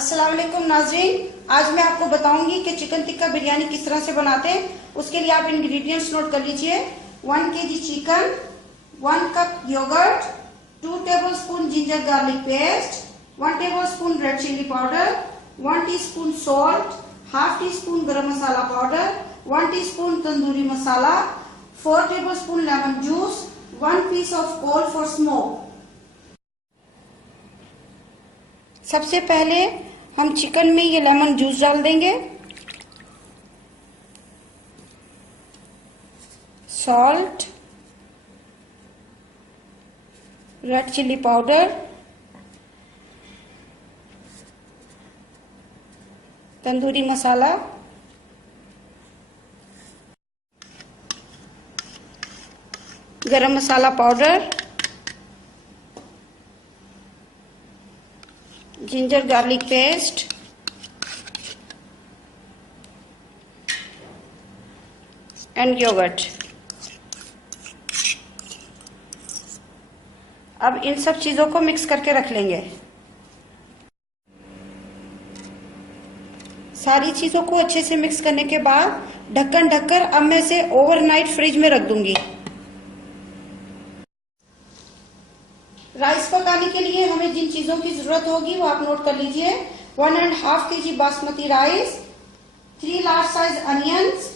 अस्सलाम वालेकुम नाजरीन, आज मैं आपको बताऊंगी कि चिकन टिक्का बिरयानी किस तरह से बनाते हैं। उसके लिए आप इंग्रेडिएंट्स नोट कर लीजिए। 1 kg chicken, 1 cup yogurt, 2 tablespoon ginger garlic paste, 1 tablespoon red chilli powder, 1 teaspoon salt, half teaspoon garam masala powder, 1 teaspoon tandoori masala, 4 tablespoon lemon juice, 1 piece of coal for smoke. सबसे पहले हम चिकन में ये लेमन जूस डाल देंगे, salt, red chilli powder, tandoori masala, garam masala powder, ginger garlic paste, and yogurt. अब इन सब चीजों को मिक्स करके रख लेंगे। सारी चीजों को अच्छे से मिक्स करने के बाद ढक्कन ढककर अब मैं इसे ओवरनाइट फ्रिज में रख दूंगी। राइस पकाने के लिए हमें जिन चीजों की जरूरत होगी वो आप नोट कर लीजिए। 1.5 kg basmati rice, 3 large size onions,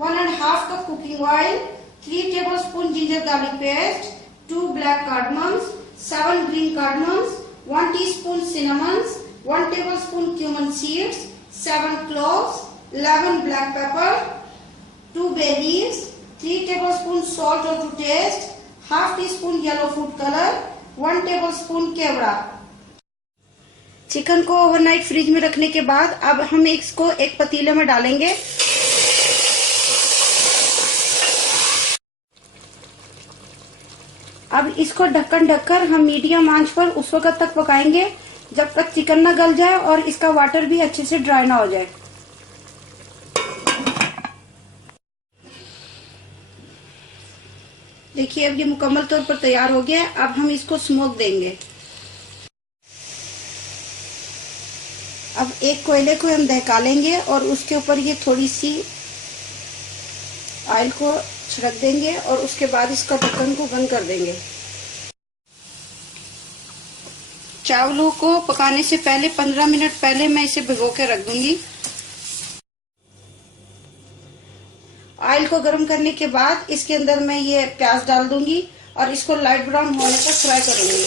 1.5 cup cooking oil, 3 tablespoon ginger garlic paste, 2 black cardamoms, 7 green cardamoms, 1 teaspoon cinnamons, 1 tablespoon cumin seeds, 7 cloves, 11 black pepper, 2 bay leaves, 3 tablespoon salt to taste, half teaspoon yellow food color, 1 tablespoon kewra. Chicken को overnight fridge में रखने के बाद अब हम इसको एक पतीले में डालेंगे। अब इसको ढक्कन ढककर हम मीडियम आंच पर उस वक्त तक पकाएंगे जब तक चिकन ना गल जाए और इसका वाटर भी अच्छे से ड्राई ना हो जाए। देखिए अब ये मुकम्मल तौर पर तैयार हो गया है। अब हम इसको स्मोक देंगे। अब एक कोयले को हम दहका लेंगे और उसके ऊपर ये थोड़ी सी ऑयल को छिड़क देंगे और उसके बाद इसका ढक्कन को बंद कर देंगे। चावलों को पकाने से पहले 15 मिनट पहले मैं इसे भिगो के रख दूंगी। ऑयल को गर्म करने के बाद इसके अंदर मैं ये प्याज डाल दूंगी और इसको लाइट ब्राउन होने तक फ्राई करूंगी।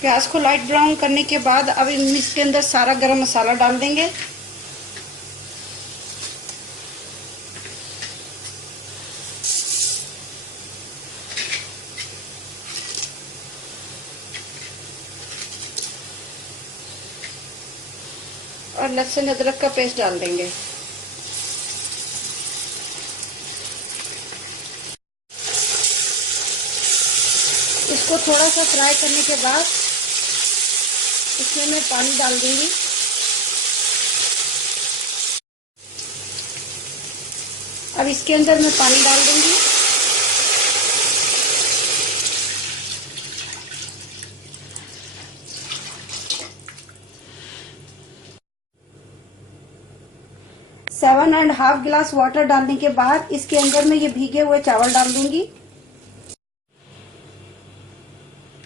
प्याज को लाइट ब्राउन करने के बाद अब इसके अंदर सारा गरम मसाला डाल देंगे। और लहसुन अदरक का पेस्ट डाल देंगे। इसको थोड़ा सा फ्राई करने के बाद इसमें मैं पानी डाल दूंगी। अब इसके अंदर मैं पानी डाल दूंगी। सेवन एंड हाफ गिलास वाटर डालने के बाद इसके अंदर मैं ये भीगे हुए चावल डाल दूंगी।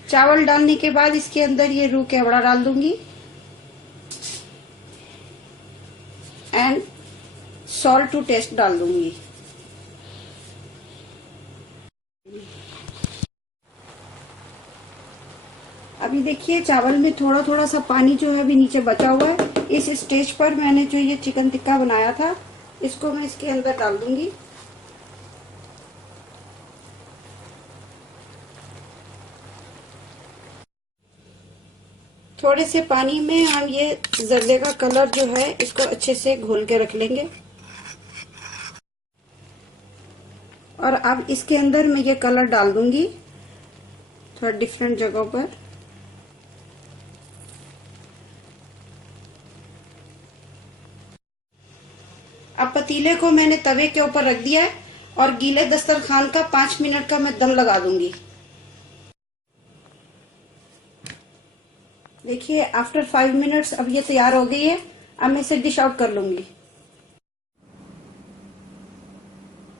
चावल डालने के बाद इसके अंदर ये रू केवड़ा डाल दूंगी एंड सॉल्ट टू टेस्ट डाल दूंगी। अभी देखिए चावल में थोड़ा थोड़ा सा पानी जो है अभी नीचे बचा हुआ है। इस स्टेज पर मैंने जो ये चिकन टिक्का बनाया था इसको मैं इसके अंदर डाल दूंगी। थोड़े से पानी में हम ये जर्दे का कलर जो है इसको अच्छे से घोल के रख लेंगे और अब इसके अंदर मैं ये कलर डाल दूंगी थोड़ा डिफरेंट जगहों पर। अब पतीले को मैंने तवे के ऊपर रख दिया है और गीले दस्तरखान का 5 मिनट का मैं दम लगा दूंगी। देखिए आफ्टर 5 मिनट्स अब ये तैयार हो गई है। अब मैं इसे डिश आउट कर लूंगी।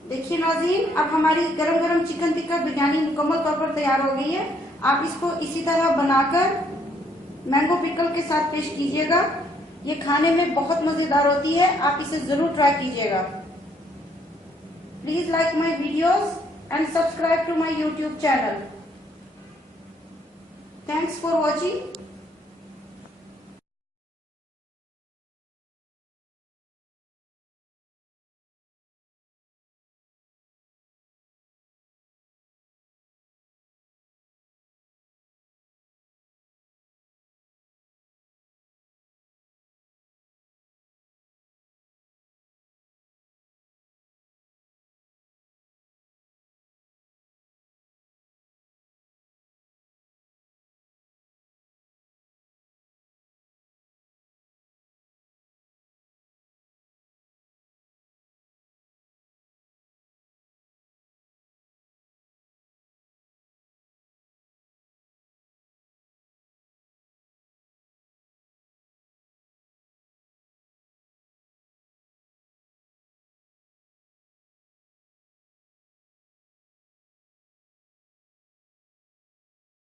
देखिए नाज़रीन, अब हमारी गरम गरम चिकन टिक्का बिरयानी मुकम्मल तौर पर तैयार हो गई है। आप इसको इसी तरह बनाकर मैंगो पिकल के साथ पेश कीजिएगा। ये खाने में बहुत मजेदार होती है, आप इसे जरूर ट्राई कीजिएगा। Please like my videos and subscribe to my YouTube channel. Thanks for watching.